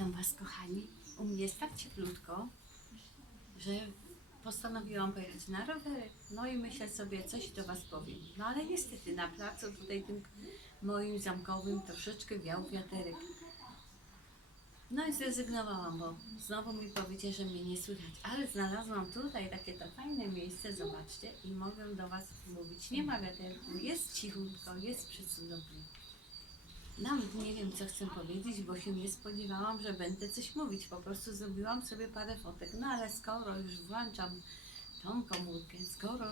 Witam Was, kochani. U mnie jest tak cieplutko, że postanowiłam pojechać na rowery. No i myślę sobie, coś do Was powiem. No ale niestety na placu tutaj tym moim zamkowym troszeczkę wiał wiaterek. No i zrezygnowałam, bo znowu mi powiecie, że mnie nie słychać. Ale znalazłam tutaj takie to fajne miejsce, zobaczcie, i mogę do Was mówić. Nie ma wiaterku, jest cichutko, jest przecudownie. Nawet nie wiem, co chcę powiedzieć, bo się nie spodziewałam, że będę coś mówić. Po prostu zrobiłam sobie parę fotek. No ale skoro już włączam tą komórkę, skoro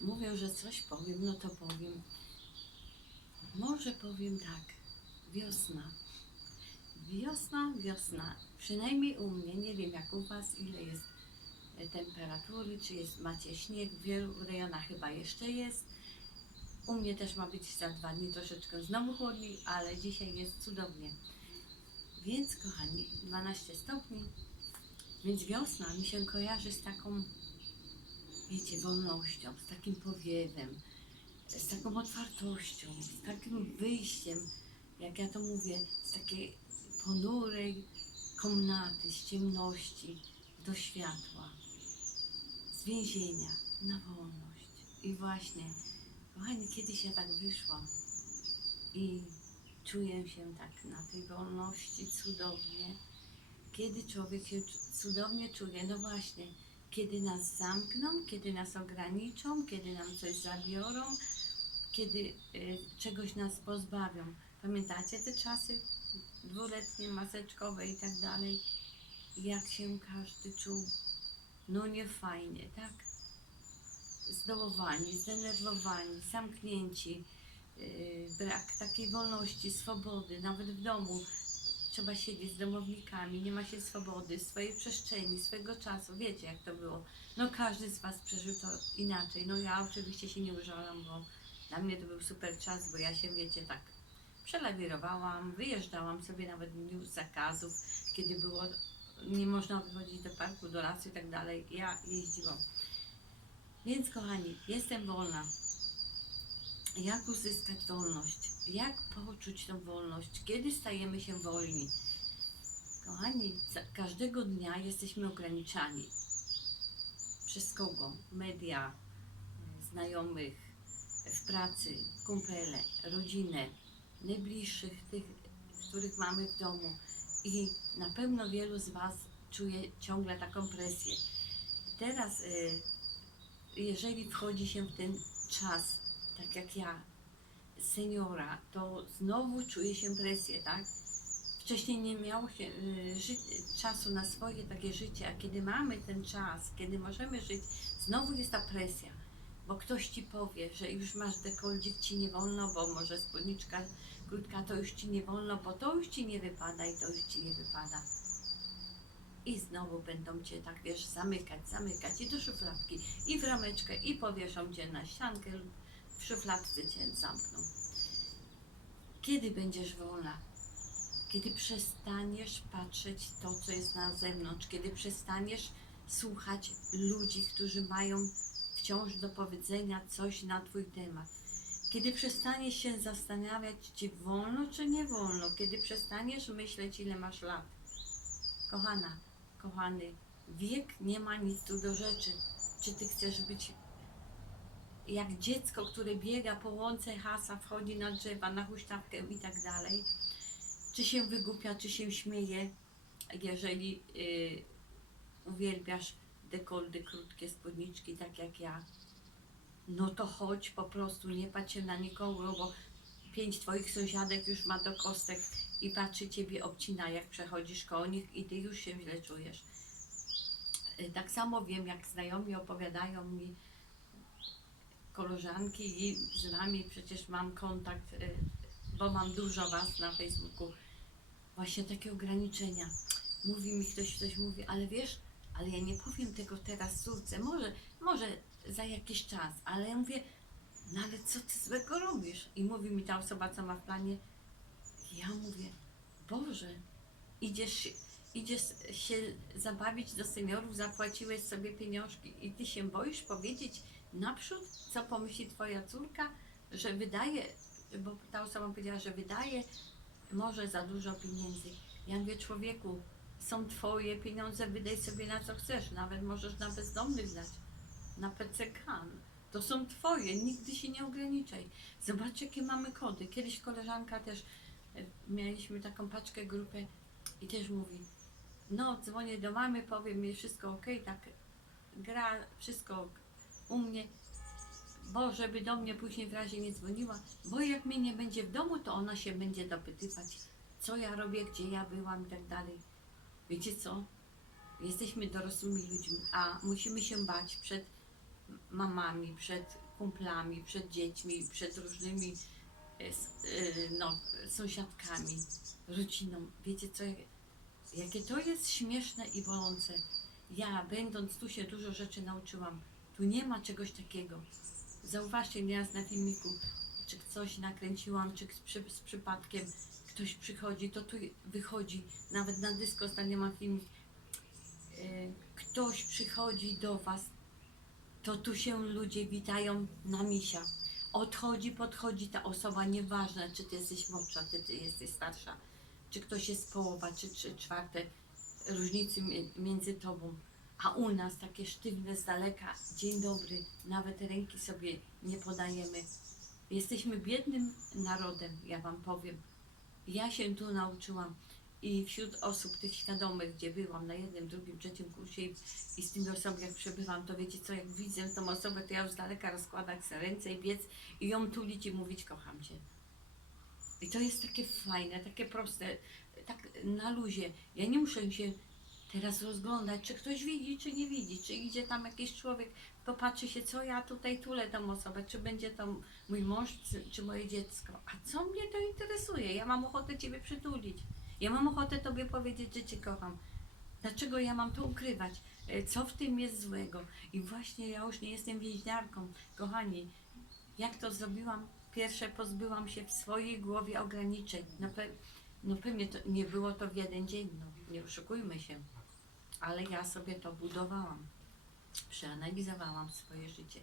mówią, że coś powiem, no to powiem. Może powiem tak. Wiosna. Wiosna, wiosna. Przynajmniej u mnie, nie wiem jak u Was, ile jest temperatury, czy jest, macie śnieg, w wielu rejonach chyba jeszcze jest. U mnie też ma być za dwa dni troszeczkę znowu chłodniej, ale dzisiaj jest cudownie. Więc kochani, 12 stopni, więc wiosna mi się kojarzy z taką, wiecie, wolnością, z takim powiewem, z taką otwartością, z takim wyjściem, jak ja to mówię, z takiej ponurej komnaty, z ciemności do światła, z więzienia na wolność. I właśnie Kochani, kiedyś ja tak wyszłam i czuję się tak na tej wolności cudownie. Kiedy człowiek się cudownie czuje, no właśnie, kiedy nas zamkną, kiedy nas ograniczą, kiedy nam coś zabiorą, kiedy y, czegoś nas pozbawią. Pamiętacie te czasy dwuletnie, maseczkowe i tak dalej? Jak się każdy czuł? No nie fajnie, tak? Zdołowani, zdenerwowani, zamknięci, yy, brak takiej wolności, swobody, nawet w domu. Trzeba siedzieć z domownikami, nie ma się swobody, swojej przestrzeni, swojego czasu. Wiecie, jak to było. No każdy z Was przeżył to inaczej. No ja oczywiście się nie użalam, bo dla mnie to był super czas, bo ja się, wiecie, tak przelawirowałam, wyjeżdżałam sobie nawet w dniu zakazów, kiedy było, nie można wychodzić do parku, do lasu i tak dalej. Ja jeździłam. Więc kochani, jestem wolna. Jak uzyskać wolność? Jak poczuć tą wolność? Kiedy stajemy się wolni? Kochani, każdego dnia jesteśmy ograniczani. Przez kogo? Media, y, znajomych, w pracy, kumpele, rodzinę, najbliższych, tych, których mamy w domu. I na pewno wielu z Was czuje ciągle taką presję. Teraz y, jeżeli wchodzi się w ten czas, tak jak ja, seniora, to znowu czuje się presję, tak? Wcześniej nie miało się y, czasu na swoje takie życie, a kiedy mamy ten czas, kiedy możemy żyć, znowu jest ta presja, bo ktoś ci powie, że już masz dekoldzik, ci nie wolno, bo może spódniczka krótka, to już ci nie wolno, bo to już ci nie wypada i to już ci nie wypada. I znowu będą cię tak, wiesz, zamykać, zamykać i do szufladki, i w rameczkę, i powieszą cię na ściankę lub w szufladce cię zamkną. Kiedy będziesz wolna? Kiedy przestaniesz patrzeć to, co jest na zewnątrz, kiedy przestaniesz słuchać ludzi, którzy mają wciąż do powiedzenia coś na Twój temat. Kiedy przestaniesz się zastanawiać, czy wolno, czy nie wolno, kiedy przestaniesz myśleć, ile masz lat. Kochana, kochany, wiek nie ma nic tu do rzeczy. Czy ty chcesz być jak dziecko, które biega po łące hasa, wchodzi na drzewa, na huśtawkę i tak dalej? Czy się wygłupia, czy się śmieje, jeżeli y, uwielbiasz dekoldy, krótkie spódniczki, tak jak ja? No to chodź po prostu, nie patrz się na nikogo, bo pięć twoich sąsiadek już ma do kostek i patrzy ciebie obcina, jak przechodzisz koło nich i ty już się źle czujesz. Y, Tak samo wiem, jak znajomi opowiadają mi koleżanki i z nami przecież mam kontakt, y, bo mam dużo was na Facebooku, właśnie takie ograniczenia. Mówi mi ktoś, ktoś mówi, ale wiesz, ale ja nie powiem tego teraz córce, może, może za jakiś czas, ale ja mówię, no ale co ty złego robisz? I mówi mi ta osoba, co ma w planie, ja mówię, Boże, idziesz, idziesz się zabawić do seniorów, zapłaciłeś sobie pieniążki i ty się boisz powiedzieć naprzód, co pomyśli twoja córka, że wydaje, bo ta osoba powiedziała, że wydaje może za dużo pieniędzy. Ja mówię, człowieku, są twoje pieniądze, wydaj sobie na co chcesz, nawet możesz na bezdomnych dać, na PCK. To są twoje, nigdy się nie ograniczaj. Zobacz, jakie mamy kody. Kiedyś koleżanka też, mieliśmy taką paczkę, grupę i też mówi, no dzwonię do mamy, powiem mi wszystko ok, tak gra, wszystko u mnie, bo żeby do mnie później w razie nie dzwoniła, bo jak mnie nie będzie w domu, to ona się będzie dopytywać, co ja robię, gdzie ja byłam i tak dalej. Wiecie co? Jesteśmy dorosłymi ludźmi, a musimy się bać przed mamami, przed kumplami, przed dziećmi, przed różnymi s- e, no, sąsiadkami, rodziną. Wiecie co? Jakie to jest śmieszne i bolące. Ja, będąc tu, się dużo rzeczy nauczyłam. Tu nie ma czegoś takiego. Zauważcie nieraz na filmiku, czy coś nakręciłam, czy z, z przypadkiem ktoś przychodzi, to tu wychodzi. Nawet na dysko ostatnio mam filmik. E, Ktoś przychodzi do Was, to tu się ludzie witają na misia. Odchodzi, podchodzi ta osoba, nieważne czy ty jesteś młodsza, ty, ty jesteś starsza, czy ktoś jest połowa, czy trzy czwarte różnicy mi- między tobą. A u nas takie sztywne z daleka, dzień dobry, nawet ręki sobie nie podajemy. Jesteśmy biednym narodem, ja wam powiem. Ja się tu nauczyłam i wśród osób tych świadomych, gdzie byłam na jednym, drugim, trzecim kursie i, z tymi osobami jak przebywam, to wiecie co, jak widzę tą osobę, to ja już z daleka rozkładać ręce i biec i ją tulić i mówić kocham Cię. I to jest takie fajne, takie proste, tak na luzie. Ja nie muszę się teraz rozglądać, czy ktoś widzi, czy nie widzi, czy idzie tam jakiś człowiek, popatrzy się, co ja tutaj tulę tą osobę, czy będzie to mój mąż, czy, czy moje dziecko. A co mnie to interesuje? Ja mam ochotę Ciebie przytulić. Ja mam ochotę Tobie powiedzieć, że Cię kocham. Dlaczego ja mam to ukrywać? E, Co w tym jest złego? I właśnie ja już nie jestem więźniarką. Kochani, jak to zrobiłam? Pierwsze pozbyłam się w swojej głowie ograniczeń. No, pe- no pewnie to, nie było to w jeden dzień, no, nie oszukujmy się. Ale ja sobie to budowałam. Przeanalizowałam swoje życie.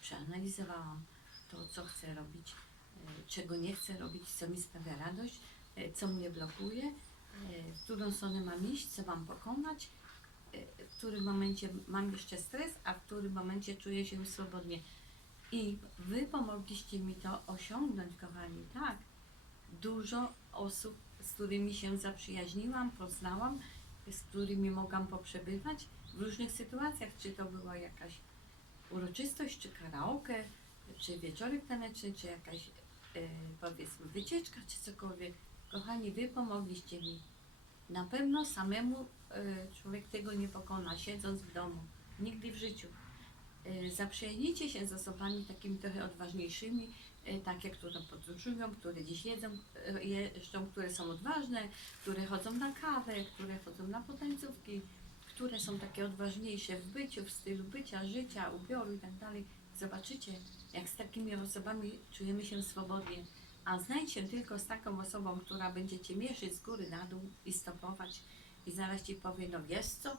Przeanalizowałam to, co chcę robić, e, czego nie chcę robić, co mi sprawia radość, co mnie blokuje, e, w którą stronę mam iść, co mam pokonać, e, w którym momencie mam jeszcze stres, a w którym momencie czuję się swobodnie. I Wy pomogliście mi to osiągnąć, kochani, tak. Dużo osób, z którymi się zaprzyjaźniłam, poznałam, z którymi mogłam poprzebywać w różnych sytuacjach, czy to była jakaś uroczystość, czy karaoke, czy wieczorek taneczny, czy jakaś e, powiedzmy wycieczka, czy cokolwiek. Kochani, Wy pomogliście mi. Na pewno samemu e, człowiek tego nie pokona, siedząc w domu. Nigdy w życiu. E, Zaprzyjaźnijcie się z osobami takimi trochę odważniejszymi, e, takie, które podróżują, które gdzieś jedzą, jeżdżą, które są odważne, które chodzą na kawę, które chodzą na potańcówki, które są takie odważniejsze w byciu, w stylu bycia, życia, ubioru i tak dalej. Zobaczycie, jak z takimi osobami czujemy się swobodnie. A znajdź się tylko z taką osobą, która będzie cię mierzyć z góry na dół i stopować i zaraz ci powie, no wiesz co,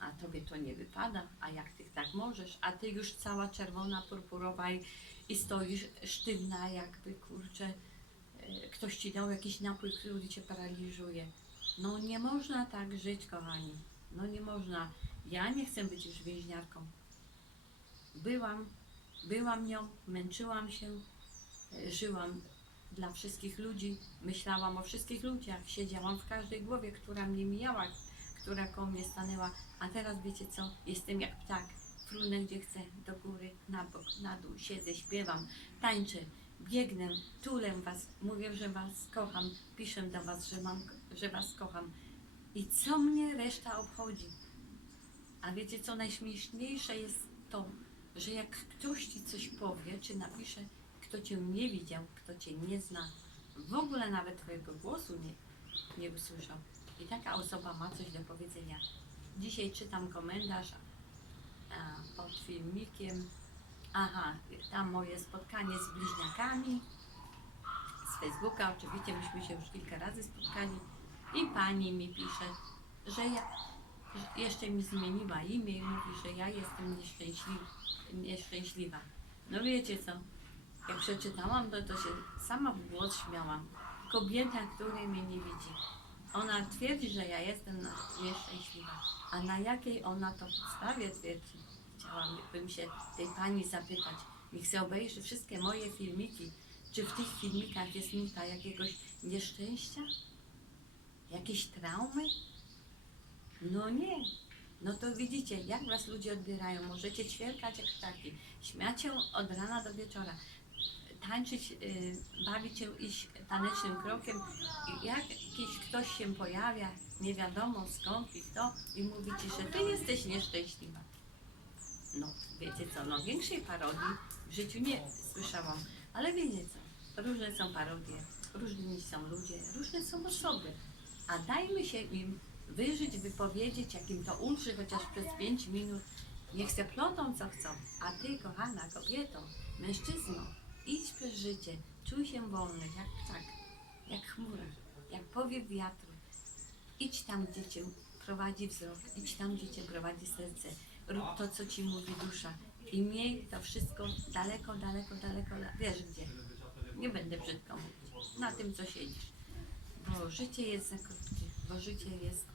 a tobie to nie wypada, a jak ty tak możesz, a ty już cała czerwona, purpurowa i, i stoisz sztywna, jakby kurczę, e, ktoś ci dał jakiś napój, który cię paraliżuje. No nie można tak żyć, kochani. No nie można. Ja nie chcę być już więźniarką. Byłam, byłam nią, męczyłam się, żyłam dla wszystkich ludzi, myślałam o wszystkich ludziach, siedziałam w każdej głowie, która mnie mijała, która koło mnie stanęła, a teraz wiecie co, jestem jak ptak, frunę gdzie chcę, do góry, na bok, na dół, siedzę, śpiewam, tańczę, biegnę, tulę was, mówię, że was kocham, piszę do was, że, mam, że was kocham. I co mnie reszta obchodzi? A wiecie co najśmieszniejsze jest to, że jak ktoś ci coś powie, czy napisze, kto cię nie widział, kto cię nie zna, w ogóle nawet twojego głosu nie, nie usłyszał. I taka osoba ma coś do powiedzenia. Dzisiaj czytam komentarz a, pod filmikiem. Aha, tam moje spotkanie z bliźniakami z Facebooka. Oczywiście myśmy się już kilka razy spotkali. I pani mi pisze, że ja że jeszcze mi zmieniła imię i mówi, że ja jestem nieszczęśliwa. No wiecie co? Jak przeczytałam, to, to się sama w głos śmiałam. Kobieta, której mnie nie widzi. Ona twierdzi, że ja jestem nieszczęśliwa. A na jakiej ona to podstawie twierdzi? Chciałabym się tej pani zapytać. Niech sobie obejrzy wszystkie moje filmiki. Czy w tych filmikach jest nuta jakiegoś nieszczęścia? Jakiejś traumy? No nie. No to widzicie, jak was ludzie odbierają. Możecie ćwierkać jak ptaki, śmiać się od rana do wieczora, tańczyć, y, bawić się iść tanecznym krokiem. Jak jakiś ktoś się pojawia, nie wiadomo skąd i kto, i mówi ci, że ty jesteś nieszczęśliwa. No, wiecie co, no większej parodii w życiu nie słyszałam, ale wiecie co, różne są parodie, różni są ludzie, różne są osoby, a dajmy się im wyżyć, wypowiedzieć, jak im to ulży chociaż przez pięć minut, niech se plotą co chcą, a ty, kochana kobieto, mężczyzno, idź przez życie, czuj się wolny, jak ptak, jak chmura, jak powiew wiatru, idź tam, gdzie cię prowadzi wzrok, idź tam, gdzie cię prowadzi serce, rób to, co ci mówi dusza i miej to wszystko daleko, daleko, daleko, da- wiesz gdzie. Nie będę brzydko mówić, na tym, co siedzisz. Bo życie jest za krótkie, bo życie jest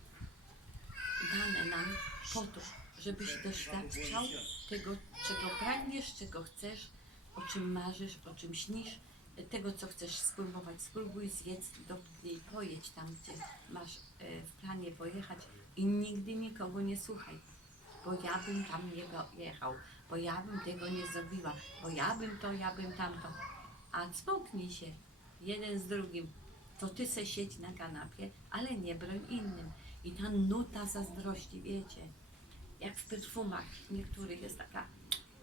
dane nam po to, żebyś doświadczał tego, czego pragniesz, czego chcesz, o czym marzysz, o czym śnisz, tego, co chcesz spróbować. Spróbuj zjedz, dotknij, pojedź tam, gdzie masz e, w planie pojechać i nigdy nikogo nie słuchaj, bo ja bym tam nie jechał, bo ja bym tego nie zrobiła, bo ja bym to, ja bym tamto. A cmoknij się jeden z drugim, to ty se siedź na kanapie, ale nie broń innym. I ta nuta zazdrości, wiecie, jak w perfumach niektórych jest taka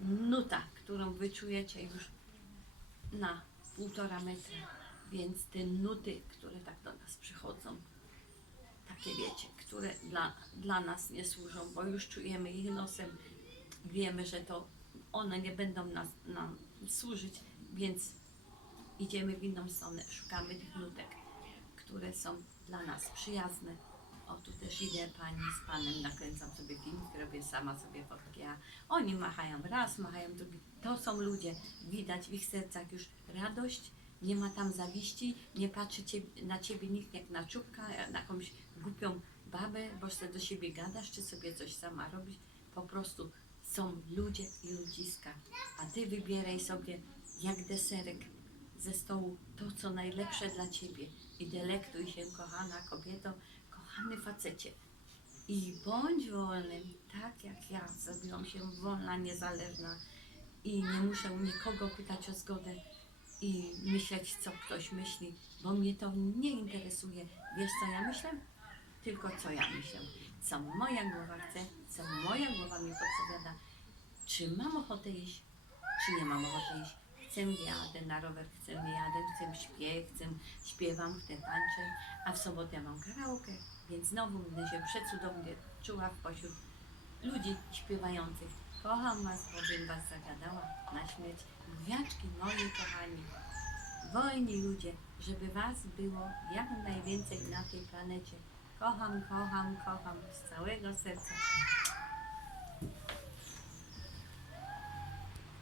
nuta, którą wyczujecie już na półtora metra. Więc te nuty, które tak do nas przychodzą, takie wiecie, które dla, dla nas nie służą, bo już czujemy ich nosem, wiemy, że to one nie będą nas, nam służyć, więc idziemy w inną stronę, szukamy tych nutek, które są dla nas przyjazne. O, tu też idę pani z panem, nakręcam sobie film, robię sama sobie fotki, a oni machają raz, machają drugi. To są ludzie, widać w ich sercach już radość, nie ma tam zawiści, nie patrzy na ciebie nikt jak na czubka, na jakąś głupią babę, bo sobie do siebie gadasz, czy sobie coś sama robisz. Po prostu są ludzie i ludziska, a ty wybieraj sobie jak deserek ze stołu to, co najlepsze dla ciebie i delektuj się, kochana kobieto, kochany facecie. I bądź wolnym, tak jak ja zrobiłam się wolna, niezależna i nie muszę nikogo pytać o zgodę i myśleć, co ktoś myśli, bo mnie to nie interesuje. Wiesz, co ja myślę? Tylko co ja myślę. Co moja głowa chce, co moja głowa mi podpowiada. Czy mam ochotę iść, czy nie mam ochoty iść. Chcę, jadę na rower, chcę, jadę, chcę, śpię, chcę, śpiewam, chcę, tańczę, a w sobotę mam karaoke, więc znowu będę się przecudownie czuła pośród ludzi śpiewających. Kocham was, bowiem was zagadała na śmierć. Gwiaczki moi kochani, wolni ludzie, żeby was było jak najwięcej na tej planecie. Kocham, kocham, kocham z całego serca.